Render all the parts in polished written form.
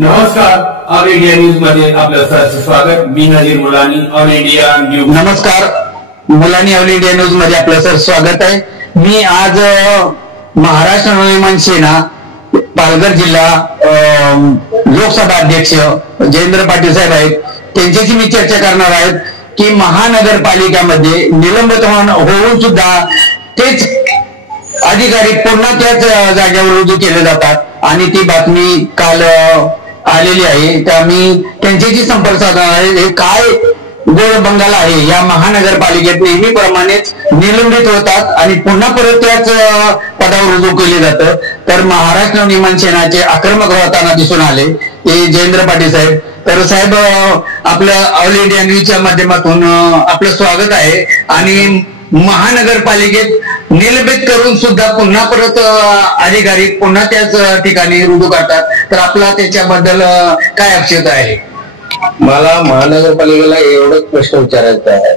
नमस्कार, all India news मध्ये आपलं सहर्ष स्वागत. मी नजीर मुलानी, ऑल इंडिया न्यूज. नमस्कार, मुलानी ऑल इंडिया न्यूज मध्ये आपलं सहर्ष स्वागत आहे. मी आज महाराष्ट्र नवनिर्माण सेना पालघर जिल्हा लोकसभा अध्यक्ष जयेंद्र पाटील साहेब आहेत, त्यांच्याशी मी चर्चा करणार आहे की महानगरपालिकामध्ये निलंबित होऊन सुद्धा तेच अधिकारी पुन्हा त्याच जागेवर रुजू केले जातात आणि ती बातमी काल आलेली आहे. त्या मी त्यांच्याशी संपर्क साधणार आहे. हे काय गोड बंगाल आहे, या महानगरपालिकेत नेहमीप्रमाणेच निलंबित होतात आणि पुन्हा परत त्याच पदावर रुजू केले जातं. तर महाराष्ट्र नवनिर्माण सेनाचे आक्रमक होताना दिसून आले ते जयेंद्र पाटील साहेब. तर साहेब, आपल्या ऑल इंडिया न्यूजच्या माध्यमातून आपलं स्वागत आहे. आणि महानगरपालिकेत निलंबित करून सुद्धा पुन्हा परत अधिकारी पुन्हा त्याच ठिकाणी रुजू करतात, तर आपला त्याच्याबद्दल काय अपेक्षा आहे? मला महानगरपालिकेला एवढंच प्रश्न विचारायचा आहे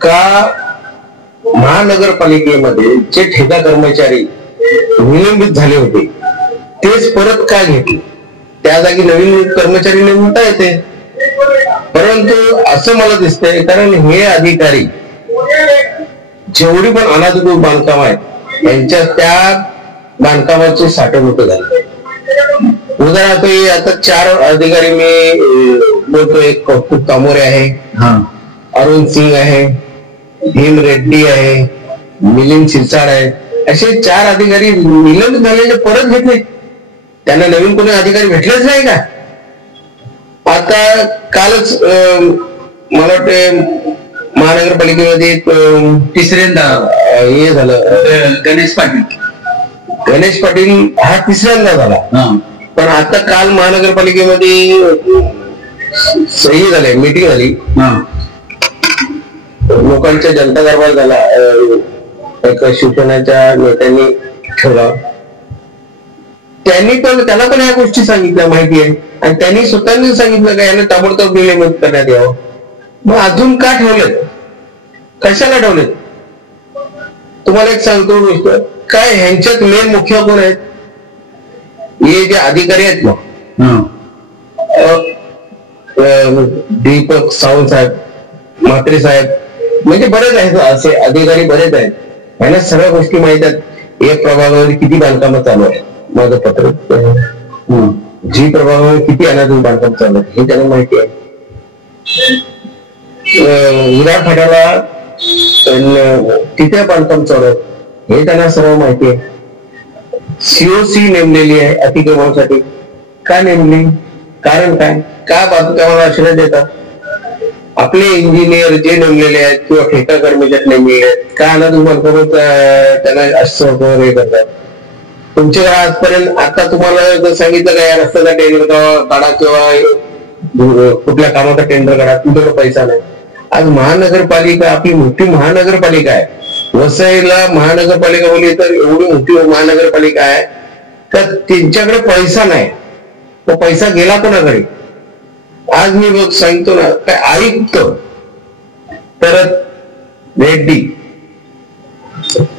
का महानगरपालिकेमध्ये जे ठेका कर्मचारी निलंबित झाले होते तेच परत का घेतले? त्या जागी नवीन कर्मचारी नेमता येते. परंतु असं मला दिसतंय, कारण हे अधिकारी जेवढी पण अनाधिकृत बांधकाम आहेत यांच्या त्या बांधकामाचे साठवणूक झाले. उदाहरणार्थ आता 4 अधिकारी मी बोलतो. एक कौस्तुभ तामोरे आहे, अरुण सिंग आहे, भीम रेड्डी आहे, मिलिंद शिरसाट आहे. असे 4 अधिकारी निलंबित झालेले परत घेतले. त्यांना नवीन कोणी अधिकारी भेटलेच नाही का? आता कालच मला वाटते महानगरपालिकेमध्ये तिसऱ्यांदा हे झालं, गणेश पाटील हा तिसऱ्यांदा झाला. पण आता काल महानगरपालिकेमध्ये सही झाली, मीटिंग झाली, लोकांच्या जनता दरबार झाला. एक शिवसेनेच्या नेत्यांनी ठेवला. त्याला पण या गोष्टी सांगितल्या, माहिती आहे, आणि त्यांनी स्वतःनी सांगितलं का याला ताबडतोब निलंबित करण्यात यावं. मग अजून का ठेवलेत? कशाला ठेवलेत? तुम्हाला एक सांगतो गोष्ट, काय ह्यांच्यात मेन मुख्य कोण आहेत? हे जे अधिकारी आहेत ना, दीपक सावंत साहेब, म्हात्रे साहेब, म्हणजे बरेच आहेत असे अधिकारी, बरेच आहेत. यांना सगळ्या गोष्टी माहित आहेत. एक प्रभागावर किती बांधकामं चालू आहे, माझं पत्र जी प्रभागावर किती अनाधिकृत बांधकाम चालू आहे हे त्यांना माहिती आहे. विराट फाट्याला तिथे बांधकाम चालू आहे हे त्यांना सर्व माहिती आहे. सीओसी नेमलेली आहे अतिक्रमणासाठी. का नेमली? कारण काय? का बांधकामाला आश्रय देतात? आपले इंजिनियर जे नेमलेले आहेत किंवा ठेका कर्मचारी नेमलेले आहेत, का अनाधिकृत बांधकाम त्यांना आश्रय करतात? तुमच्याकडे आजपर्यंत आता तुम्हाला जर सांगितलं का या रस्त्याचा टेंडर काढा किंवा कुठल्या कामाचा टेंडर काढा, तुमच्याकडे पैसा नाही. आज महानगरपालिका आपली मोठी महानगरपालिका आहे. वसईला महानगरपालिका बोलली तर एवढी मोठी महानगरपालिका आहे तर त्यांच्याकडे पैसा नाही. तो पैसा गेला कोणाकडे? आज मी बघ सांगतो ना, काय आयुक्त परत रेड्डी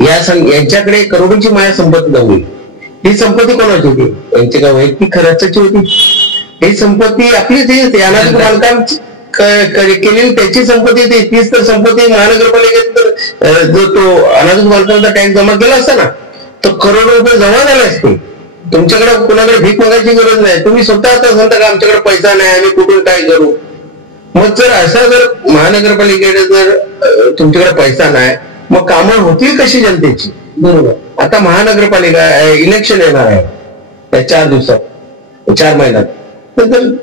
यांच्याकडे करोडोची माया संपत्ती जमली. ही संपत्ती कोणाची होती? यांची का वैयक्तिक खर्चाची होती? ही संपत्ती आपलीच आहे. अनाधिकृत बांधकाम केली त्याची संपत्ती होती. तीच तर संपत्ती महानगरपालिकेत जो तो अनाधिकृत बांधकामाचा टॅक्स जमा केला असता ना, तर करोडो रुपये जमा झाले असते. तुमच्याकडे कुणाकडे भीक मागायची गरज नाही. तुम्ही स्वतः आता सांगता का आमच्याकडे पैसा नाही, आम्ही कुठून काय करू? मग जर असा जर महानगरपालिकेकडे जर तुमच्याकडे पैसा नाही, मग कामं होतील कशी जनतेची? बरोबर. आता महानगरपालिका इलेक्शन येणार आहे त्या 4 दिवसात, 4 महिन्यात. तर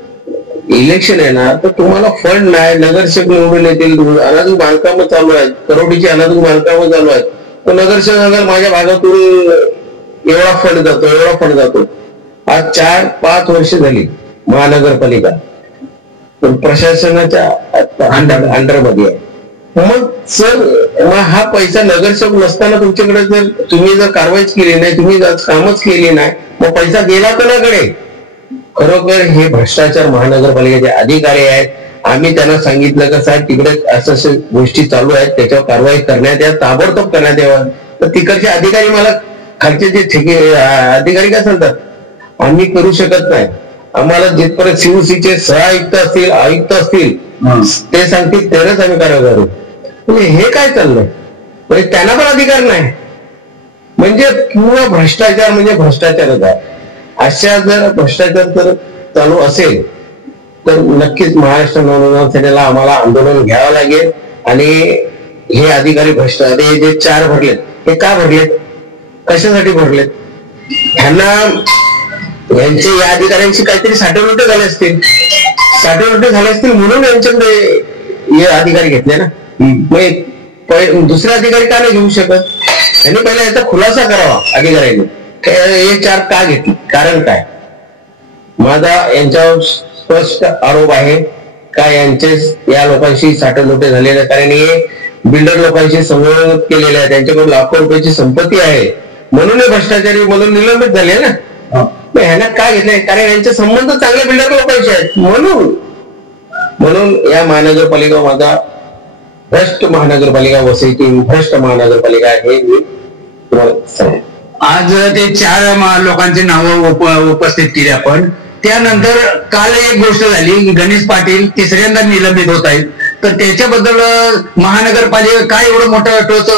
इलेक्शन येणार तर तुम्हाला फंड नाही, नगरसेवक निवडून येतील, अनाधिकृत बांधकामं चालू आहेत, करोडीची अनाधिकृत बांधकामं चालू आहेत. तर नगरसेवक माझ्या भागातून एवढा फंड जातो, एवढा फंड जातो. आज 4-5 वर्ष झाली महानगरपालिका प्रशासनाच्या अंडरमध्ये आहे. मग हा पैसा नगरसेवक नसताना तुमच्याकडे जर तुम्ही जर कारवाईच केली नाही, तुम्ही कामच केली नाही, मग पैसा गेला कोणाकडे? खरोखर हे भ्रष्टाचार महानगरपालिकेचे अधिकारी आहेत. आम्ही त्यांना सांगितलं का साहेब तिकडे असं गोष्टी चालू आहेत, त्याच्यावर कारवाई करण्यात या, ताबडतोब करण्यात यावं. तर तिकडचे अधिकारी मला खालचे जे अधिकारी काय सांगतात, आम्ही करू शकत नाही. आम्हाला जिथपर्यंत सीओसीचे सहआयुक्त असतील, आयुक्त असतील, ते सांगतील तरच आम्ही कारवाई करू. म्हणजे हे काय चाललंय? म्हणजे त्यांना पण अधिकार नाही. म्हणजे पूर्ण भ्रष्टाचार म्हणजे भ्रष्टाचारच आहे. अशा जर भ्रष्टाचार जर चालू असेल तर नक्कीच महाराष्ट्र नवनिर्माण सेनेला आम्हाला आंदोलन घ्यावं लागेल. आणि हे अधिकारी भ्रष्ट, हे जे 4 भरलेत, हे का भरलेत, कशासाठी भरलेत? ह्यांना यांचे या अधिकाऱ्यांची काहीतरी साठवणुटे झाले असतील, म्हणून यांच्याकडे हे अधिकारी घेतले ना. मग दुसरे अधिकारी का नाही घेऊ शकत? यांनी पहिला याचा खुलासा करावा अधिकाऱ्यांनी, हे 4 का घेतले, कारण काय? माझा यांच्यावर स्पष्ट आरोप आहे का यांचे या लोकांशी साठवणुटे झालेले आहे. कारण हे बिल्डर लोकांशी संबंध केलेले आहे, त्यांच्याकडून लाखो रुपयाची संपत्ती आहे, म्हणून हे भ्रष्टाचारी म्हणून निलंबित झाले ना. ह्यांना काय घेतलंय? कारण यांचे संबंध चांगले बिल्डर लोकांचे आहेत, म्हणून या महानगरपालिका माझा भ्रष्ट महानगरपालिका, वसईची भ्रष्ट महानगरपालिका आहे, मी तुम्हाला सांगेन. आज ते 4 लोकांचे नावं उपस्थित केली आपण. त्यानंतर काल एक गोष्ट झाली, गणेश पाटील तिसऱ्यांदा निलंबित होत आहेत. तर त्याच्याबद्दल महानगरपालिका काय एवढं मोठं ठोस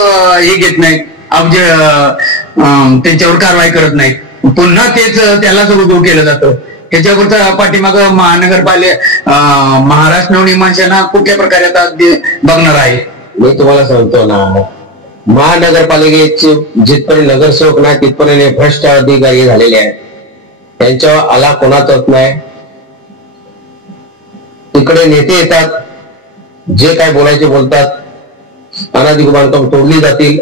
हे घेत नाही, त्यांच्यावर कारवाई करत नाहीत, पुन्हा तेच त्यालाच रुजू केलं जातं. त्याच्यावर पाठीमाग महाराष्ट्र नवनिर्माण सेना कुठल्या प्रकारे आता बघणार आहे? मी तुम्हाला सांगतो ना, महानगरपालिकेचे जिथपर्यंत नगरसेवक नाही तिथपर्यंत भ्रष्ट अधिकारी झालेले आहेत. त्यांच्यावर आला कोणाचाच नाही. इकडे नेते येतात, जे काय बोलायचे बोलतात, अनाधिकृत बांधकाम तोडली जातील,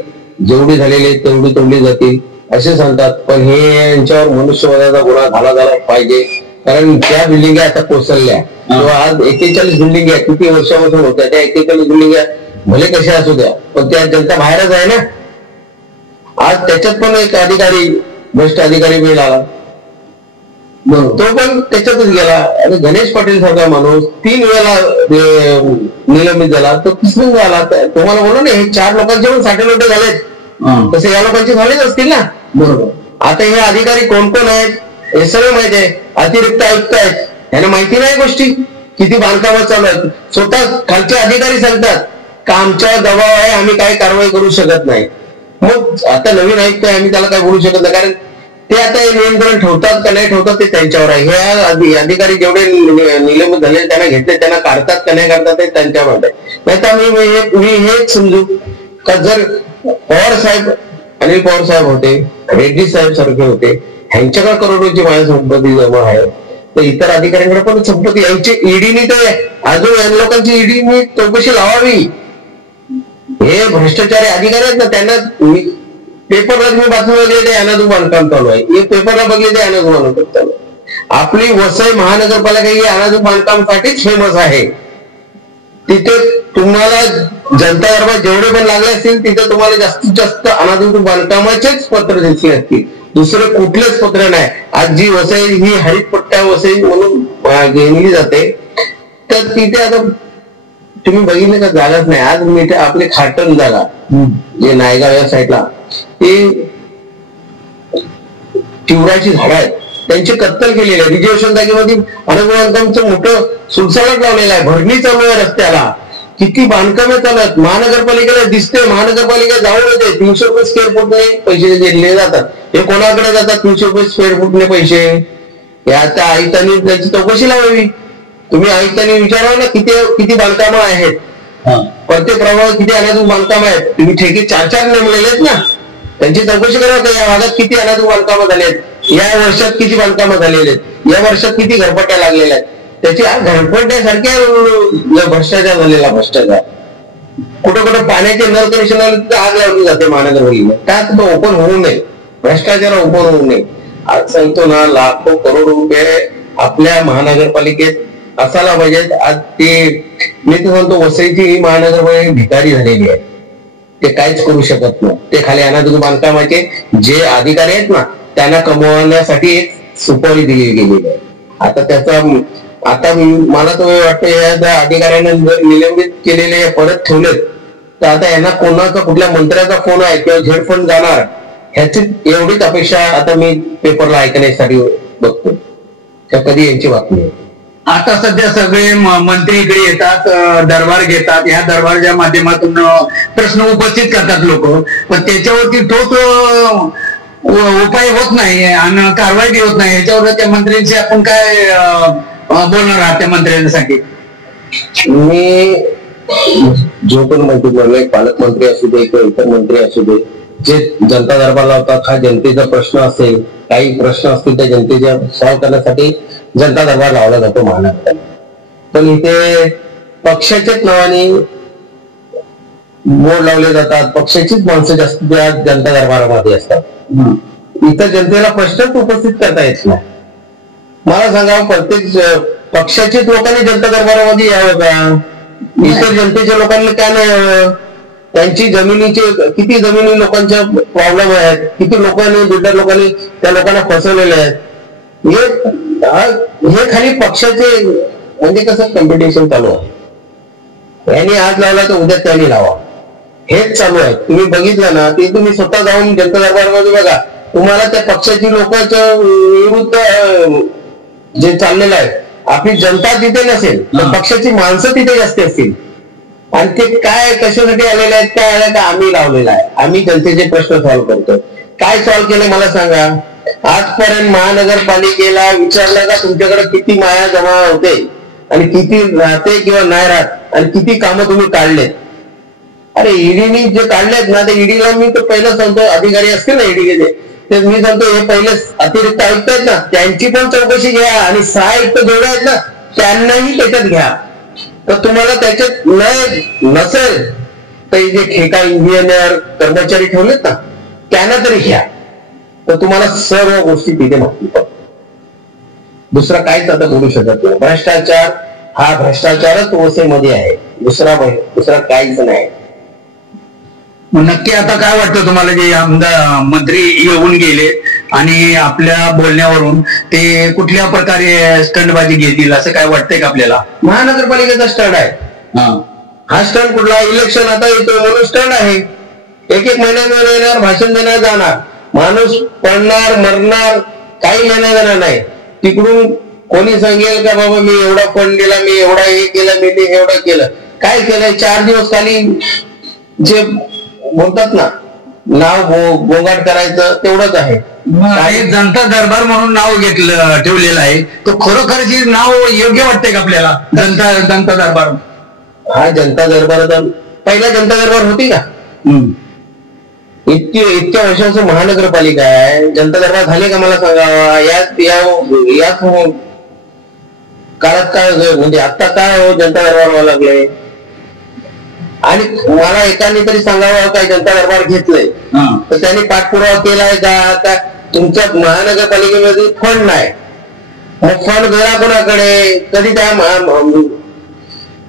जेवढी झालेली तेवढी तोडली जातील असे सांगतात. पण हे यांच्यावर मनुष्यवधाचा गुन्हा झाला पाहिजे. कारण ज्या बिल्डिंग आता कोसळल्या, किंवा आज 41 बिल्डिंग आहे, किती वर्षापासून होत्या त्या 41 बिल्डिंग भले कशा असू द्या, पण त्या जनता बाहेरच आहे ना. आज त्याच्यात पण एक अधिकारी, भ्रष्ट अधिकारी मिळाला, तो पण त्याच्यातच गेला. आणि गणेश पाटील सारखा माणूस 3 वेळा निलंबित झाला, तो तिसऱ्यांदा आला. तुम्हाला बोललो ना, हे 4 लोकांचे पण साठवणुटे झालेत, तसे या लोकांचे झालेच असतील ना. बरोबर. आता हे अधिकारी कोण कोण आहेत हे सगळं माहिती आहे. अतिरिक्त आयुक्त आहेत, यांना माहिती नाही गोष्टी, किती बांधकामं चालू आहेत. स्वतः खालचे अधिकारी सांगतात का आमच्यावर दबाव आहे, आम्ही काही कारवाई करू शकत नाही. मग आता नवीन आयुक्त आहे, आम्ही त्याला काय बोलू शकत नाही. कारण ते आता हे नियंत्रण ठेवतात का नाही ठेवतात ते त्यांच्यावर आहे. हे अधिकारी जेवढे निलंबित झाले, त्यांना घेतले, त्यांना काढतात का नाही काढतात ते त्यांच्यावर आहे. नाही तर मी हेच समजू का, जर पवार साहेब, अनिल पवार साहेब होते, रेड्डी साहेब सारखे होते, ह्यांच्याकडे करोडोची माझ्या संपत्ती जमा आहे, तर इतर अधिकाऱ्यांकडे पण संपत्ती, यांची ईडीनी तर अजून या लोकांची ईडीनी चौकशी लावावी. हे भ्रष्टाचारी अधिकारी आहेत ना, त्यांना पेपरला तुम्ही बातमी बघले ते अनाधू बांधकाम चालू आहे, हे पेपरला बघले ते अनाधू बांधकाम चालू आहे. आपली वसई महानगरपालिका ही अनाधू बांधकामासाठीच फेमस आहे. तिथे तुम्हाला जनता दरबार जेवढे पण लागले असतील, तिथे तुम्हाला जास्तीत जास्त अनाधिकृत बांधकामाचेच पत्र दिसले असतील, दुसरे कुठलेच पत्र नाही. आज जी वसई ही हरित पट्ट्या वसई म्हणून घेतली जाते, तर तिथे आता तुम्ही बघितलं का जागाच नाही. आज मी आपली खाटण जागा जे नायगाव या साईडला, ती चिवडाची झाडं आहेत, त्यांची कत्तल केलेली आहे. रिजर्वेशन जागेमध्ये अनगुणांचं मोठं सुलसालाट लावलेला आहे, भरणी चालू आहे रस्त्याला, किती बांधकामे चालू आहेत. महानगरपालिकेला दिसते, महानगरपालिका जाऊन येते, 300 रुपये स्क्वेअर फुटने पैसे दिले जातात. हे कोणाकडे जातात 300 रुपये स्क्वेअर फुटने पैसे? या त्या आयुक्तांनी त्याची चौकशी लावावी. तुम्ही आयुक्तांनी विचारावं ना, किती बांधकामं आहेत, प्रत्येक प्रभागात किती अनाधून बांधकाम आहेत. तुम्ही ठेके 4 नेमलेले आहेत ना, त्यांची चौकशी करा. या भागात किती अनाधून बांधकामं झाले आहेत, या वर्षात किती बांधकामं झालेले आहेत, या वर्षात किती घरपट्ट्या लागलेल्या आहेत. त्याची घरपट्ट्यासारख्या भ्रष्टाचार झालेला भ्रष्टाचार. कुठं पाण्याचे नळ कनेक्शन आले तिथे आग लावली जाते महानगरपालिकेला. त्यात ओपन होऊ नये, भ्रष्टाचार ओपन होऊ नये. आज सांगतो ना, लाखो करोड रुपये आपल्या महानगरपालिकेत असायला पाहिजेत. आज ते मी तर सांगतो, वसईची महानगरपालिका भिकारी झालेली आहे, ते काहीच करू शकत नाही. ते खाली अनाधिकृत बांधकामाचे जे अधिकारी आहेत ना, त्यांना कमवण्यासाठी एक सुपारी दिली गेलेली आहे. आता मला तर वाटतं, या अधिकाऱ्यांना जर निलंबित केलेले परत ठेवलेत, तर आता यांना कोणाचा कुठल्या मंत्र्याचा फोन आहे किंवा झेड फंड जाणार, ह्याची एवढीच अपेक्षा आता मी पेपरला ऐकण्यासाठी बघतो. का कधी यांची बातमी आहे? आता सध्या सगळे मंत्री इकडे येतात, दरबार घेतात, या दरबारच्या माध्यमातून प्रश्न उपस्थित करतात लोक, पण त्याच्यावरती ठोस उपाय होत नाही आणि कारवाई बी होत नाही. याच्यावर त्या मंत्र्यांशी आपण काय बोलणार आहात त्या मंत्र्यांसाठी? मी जो पण मंत्री बोलले, पालकमंत्री असू दे किंवा इतर मंत्री असू दे, जे जनता दरबार लावतात, हा जनतेचा प्रश्न असेल, काही प्रश्न असतील त्या जनतेच्या सॉल्व्ह करण्यासाठी जनता दरबार लावला जातो महानगरपालिका. पण इथे पक्षाच्याच नावाने बोर्ड लावले जातात, पक्षाचीच माणसं जास्त त्या जनता दरबारामध्ये असतात. इतर जनतेला प्रश्नच उपस्थित करता येत नाही. मला सांगा, प्रत्येक पक्षाचीच लोकांनी जनता दरबारामध्ये यावं का? इतर जनतेच्या लोकांनी काय नाही यावं? त्यांची जमिनीचे किती जमिनी लोकांच्या प्रॉब्लेम आहेत, किती लोकांनी बिल्डर लोकांनी त्या लोकांना फसवलेले आहेत. हे खाली पक्षाचे म्हणजे कसं कॉम्पिटिशन चालू आहे. यांनी आज लावला तर उद्या त्यांनी लावा, हेच चालू आहे. तुम्ही बघितलं ना, ते तुम्ही स्वतः जाऊन जनता दरबारमध्ये बघा, तुम्हाला त्या पक्षाची लोकांच्या विरुद्ध जे चाललेलं आहे, आपली जनता तिथे नसेल तर पक्षाची माणसं तिथे जास्त असतील. आणि ते काय कशासाठी आलेले आहेत, काय आलं का आम्ही लावलेला आहे, आम्ही जनतेचे प्रश्न सॉल्व्ह करतो. काय सॉल्व्ह केले मला सांगा? आजपर्यंत महानगरपालिकेला विचारलं का तुमच्याकडे किती माया जमा होते आणि किती राहते किंवा नाही राहत आणि किती कामं तुम्ही काढलेत? अरे ईडीनी जे काढलेत ना, ते ईडीला मी तर पहिलं सांगतो, अधिकारी असतील ना ईडीचे, ते मी सांगतो हे पहिले अतिरिक्त आयुक्त आहेत ना, त्यांची पण चौकशी घ्या आणि 6 आयुक्त जेवढे आहेत ना त्यांनाही त्याच्यात घ्या. तर तुम्हाला त्याच्यात नसेल तर जे ठेका इंजिनियर कर्मचारी ठेवलेत ना त्यांना तरी घ्या, तर तुम्हाला सर्व गोष्टी तिथे माहिती पडतात. दुसरा काहीच आता बोलू शकत नाही. भ्रष्टाचार हा भ्रष्टाचारच वसईमध्ये आहे, दुसरा काहीच नाही. नक्की आता काय वाटतं तुम्हाला, जे आमदार मंत्री येऊन गेले आणि आपल्या बोलण्यावरून ते कुठल्या प्रकारे स्टंटबाजी घेतील असं काय वाटतंय का आपल्याला? महानगरपालिकेचा स्टंट आहे हा. स्टंट कुठला? इलेक्शन आता येतो म्हणून स्टंट आहे. एक महिन्यात येणार, भाषण देणार, जाणार, माणूस पडणार मरणार, काही लेणं देणार नाही. तिकडून कोणी सांगेल का बाबा मी एवढा फंड दिला, मी एवढा हे केलं, मी ते एवढं केलं, काय केलंय? 4 दिवस खाली जे बोलतात ना नाव गोंगाट करायचं तेवढंच आहे. जनता दरबार म्हणून नाव ठेवलेलं आहे, तो खरोखरची नाव योग्य वाटतंय का आपल्याला? जनता दरबार हा जनता दरबार पहिला जनता दरबार होती का? इतक्या वर्षांचं महानगरपालिका आहे, जनता दरबार झाले का मला सांगा? याच काळात काय म्हणजे आता काय जनता दरबार व्हायला लागले? आणि मला एकाने तरी सांगावं काय जनता दरबार घेतलंय तर त्यांनी पाठपुरावा केलाय का? आता तुमच्या महानगरपालिकेमध्ये फंड नाही, मग फंड गेला कोणाकडे? कधी त्या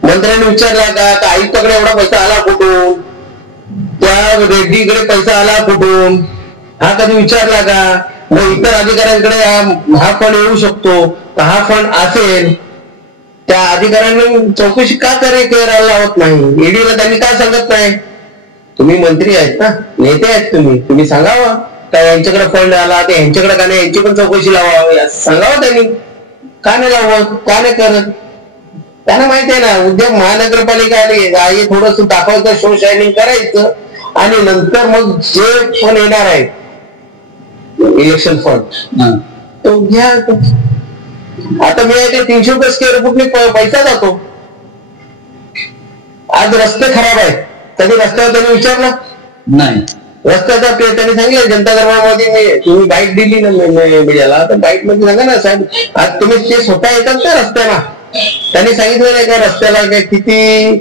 मंत्र्यांनी विचारला का आयुक्ताकडे एवढा पैसा आला कुठून, त्या रेड्डीकडे पैसा आला कुठून, हा कधी विचारला का? मग इतर अधिकाऱ्यांकडे हा फंड येऊ शकतो, तर हा फंड असेल, त्या अधिकाऱ्यांनी चौकशी का करायला लावत नाही? ईडीला त्यांनी काय सांगत नाही? तुम्ही मंत्री आहेत ना, नेते आहेत, तुम्ही सांगावं का यांच्याकडे फंड आला ते यांच्याकडे का नाही, यांची पण चौकशी लावावी असं सांगावं त्यांनी. का नाही लावत, का नाही करत? त्यांना माहिती आहे ना, उद्या महानगरपालिका आली थोडस दाखवायचं, शो शायनिंग करायचं आणि नंतर मग जे पण येणार आहेत इलेक्शन फंड तो घ्या. आता मी 300 रुपये स्क्वेअर फुटने पैसा जातो. आज रस्ते खराब आहेत, कधी रस्त्यावर त्यांनी विचारलं नाही? रस्त्याचा त्यांनी सांगितलं जनता दरबारमध्ये तुम्ही बाईट दिली ना मीडियाला, तर बाईट मध्ये सांगा ना साहेब, आज तुम्ही ते स्वतः येतात का रस्त्याला? त्यांनी सांगितलं नाही का रस्त्याला किती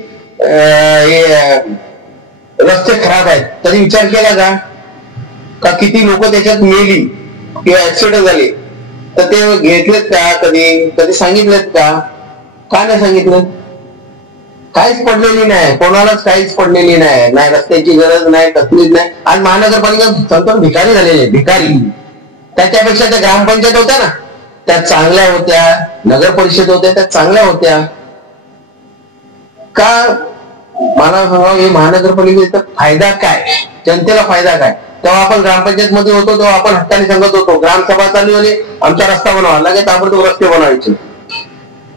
रस्ते खराब आहेत? कधी विचार केला का किती लोक त्याच्यात मेली किंवा ऍक्सिडेंट झाले? तर ते घेतलेत का? कधी सांगितलेत का? का नाही सांगितलं? काहीच पडलेली नाही, कोणालाच काहीच पडलेली नाही, नाही रस्त्याची गरज नाही, कसलीच नाही. आज महानगरपालिका संपूर्ण भिकारी झालेली, भिकारी. त्याच्यापेक्षा त्या ग्रामपंचायत होत्या ना त्या चांगल्या होत्या, नगर परिषद होत्या त्या चांगल्या होत्या का? मला सांगा, हे महानगरपालिकेचा फायदा काय, जनतेला फायदा काय? तेव्हा आपण ग्रामपंचायत मध्ये होतो, तेव्हा आपण हक्काने सांगत होतो ग्रामसभा चालू आणि आमचा रस्ता बनवा, लगेच आपण तो रस्ते बनवायचे.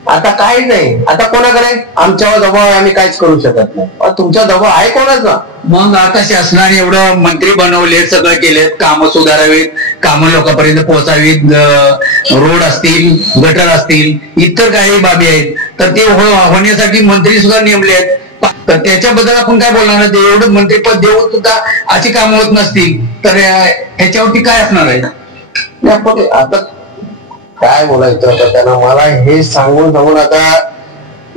आता काही नाही, आता कोणाकडे आमच्यावर दबाव आहे, आम्ही काहीच करू शकत नाही. तुमचा दबाव आहे कोणाचा? मग आता शासनाने एवढं मंत्री बनवले, सगळं केलेत, कामं सुधारावीत, कामं लोकांपर्यंत पोहोचावीत, रोड असतील, गटर असतील, इतर काही बाबी आहेत, तर ते होण्यासाठी मंत्री सुद्धा नेमले आहेत. तर त्याच्याबद्दल आपण काय बोलणार? एवढं मंत्रीपद देऊन सुद्धा अशी कामं होत नसतील तर ह्याच्यावरती काय असणार आहे? आता काय बोलायचं आता त्यांना, मला हे सांगून सांगून आता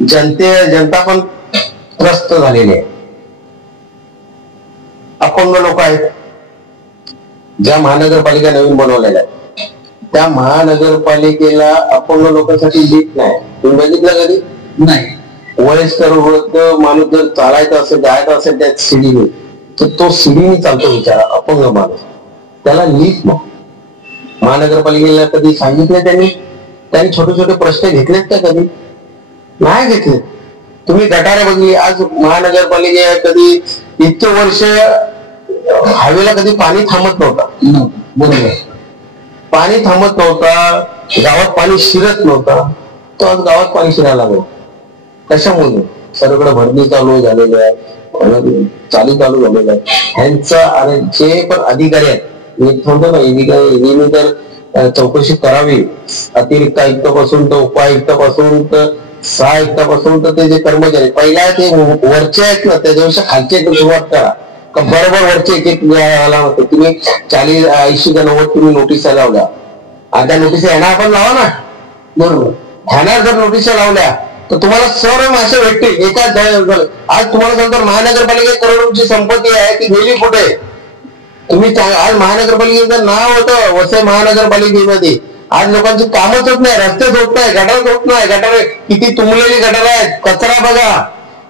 जनता पण त्रस्त झालेली आहे. अपंग लोक आहेत, ज्या महानगरपालिका नवीन बनवलेल्या आहेत त्या महानगरपालिकेला अपंग लोकांसाठी लिफ्ट नाही. तुम्ही बघितलं कधी? नाही. वयस्कर वृद्ध माणूस जर चालायचं असेल, जायचं असेल त्या शिडीने, तर तो शिडीने चालतो बिचारा अपंग माणूस, त्याला लिफ्ट नाही. महानगरपालिकेला कधी सांगितलं त्यांनी छोटे छोटे प्रश्न घेतलेत का? कधी नाही घेतले. तुम्ही गटारे बघली, आज महानगरपालिका कधी इतके वर्ष हायवेला कधी पाणी थांबत नव्हता. बरोबर, पाणी थांबत नव्हता, गावात पाणी शिरत नव्हता, तो आज गावात पाणी शिरायला लागलं. कशामुळे? सर्वकडे भरणी चालू झालेली आहे, चालू झालेलं आहे. ह्यांचा आणि जे पण अधिकारी आहेत, मी म्हणतो ना, यांनी तर चौकशी करावी. अतिरिक्त आयुक्तापासून तर उपायुक्तापासून तर सहायुक्तापासून तर ते जे कर्मचारी पहिला ते वरचे आहेत ना, त्याच्यापेक्षा खालचे सुरुवात करा. बरोबर वरचे एक एक होते. तुम्ही 40, 80 का 90 तुम्ही नोटिसा लावल्या, आता नोटिसा ह्यांना आपण लावा ना. बरोबर, ह्यांना जर नोटिसा लावल्या तर तुम्हाला सर्व मासे भेटतील एका. आज तुम्हाला सांगतो महानगरपालिकेत करोडोंची संपत्ती आहे, ती गेली कुठे? तुम्ही आज महानगरपालिकेचं नाव होतं वसई महानगरपालिकेमध्ये, आज लोकांची कामच होत नाही, रस्तेच होत नाही, गटारच होत नाही. गटार किती तुंबलेली गटार आहेत, कचरा बघा,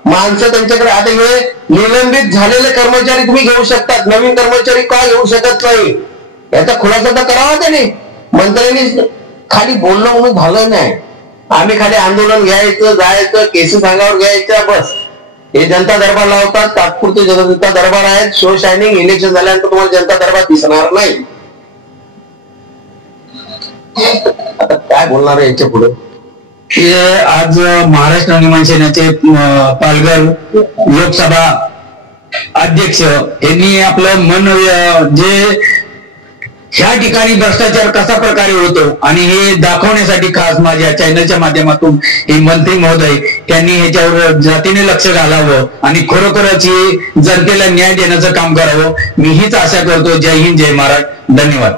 माणसं त्यांच्याकडे. आता हे निलंबित झालेले कर्मचारी तुम्ही घेऊ शकतात, नवीन कर्मचारी का घेऊ शकत नाही? याचा खुलासा तर करावा त्याने. मंत्र्यांनी खाली बोलणं म्हणून झालं नाही. आम्ही खाली आंदोलन घ्यायचं, जायचं, केसेस अंगावर घ्यायच्या, बस. हे जनता दरबार लावतात, तात्पुरते जनता दरबार आहेत, शो शायनिंग. इलेक्शन झाल्यानंतर तुम्हाला जनता दरबार दिसणार नाही. आता काय बोलणार आहे याच्या पुढे? आज महाराष्ट्र नवनिर्माण सेनेचे पालघर लोकसभा अध्यक्ष यांनी आपलं मन जे ह्या ठिकाणी भ्रष्टाचार कसा प्रकारे होतो आणि हे दाखवण्यासाठी खास माझ्या चॅनलच्या माध्यमातून हे मंत्री महोदय त्यांनी ह्याच्यावर जातीने लक्ष घालावं आणि खरोखरच जनतेला न्याय देण्याचं काम करावं. मी हीच आशा करतो. जय हिंद, जय महाराष्ट्र. धन्यवाद.